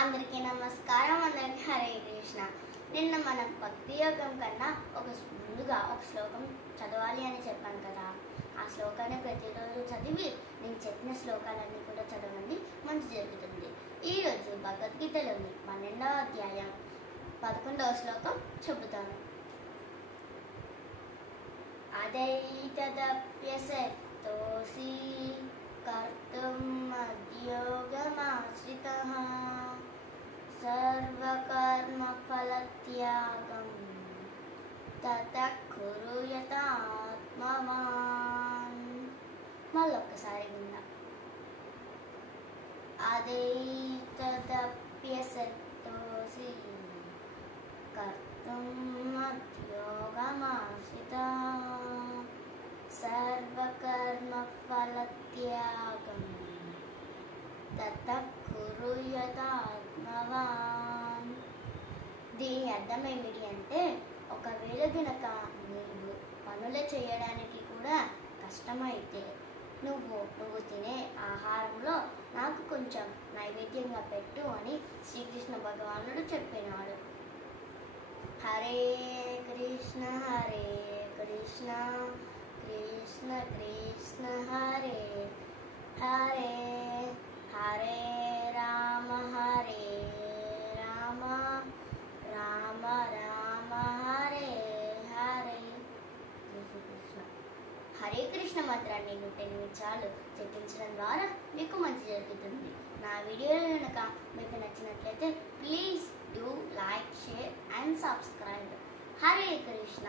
అందరికీ నమస్కారం. అందరికీ హరే కృష్ణ. నిన్న మనం భక్తి యోగం కన్నా ముందుగా ఒక శ్లోకం చదవాలి అని చెప్పాను కదా. ఆ శ్లోకాన్ని ప్రతిరోజు చదివి నేను చెప్పిన శ్లోకాలన్నీ కూడా చదవండి, మంచి జరుగుతుంది. ఈరోజు భగవద్గీతలోని 12వ అధ్యాయం 11వ శ్లోకం చెబుతాను. అదైతదప్యసక్తోసి కర్తుం మద్యోగమాశ్రితః సర్వకర్మఫలత్యాగం తతః కురు యథాత్మవాన్. మళ్ళొక్కసారి విందాం. అదైతదప్యసక్తోసి కర్తుం మద్యోగమాశ్రితః సర్వకర్మఫలత్యాగం తతః కురు యథాత్మవాన్. దీని అర్థం ఏమిటి అంటే, ఒకవేళ గనక నీవు పనులు చేయడానికి కూడా కష్టమైతే నువ్వు తినే ఆహారంలో నాకు కొంచెం నైవేద్యంగా పెట్టు అని శ్రీకృష్ణ భగవానుడు చెప్పినాడు. హరే కృష్ణ కృష్ణ కృష్ణ హరే హరే హరే రామ రామ రామ హరే హరే. హరే కృష్ణ మంత్రాన్ని 100 నిమిషాలు జపించడం ద్వారా మీకు మంచి జరుగుతుంది. నా వీడియోలు కనుక మీకు నచ్చినట్లయితే please do like, share and subscribe. Hare Krishna.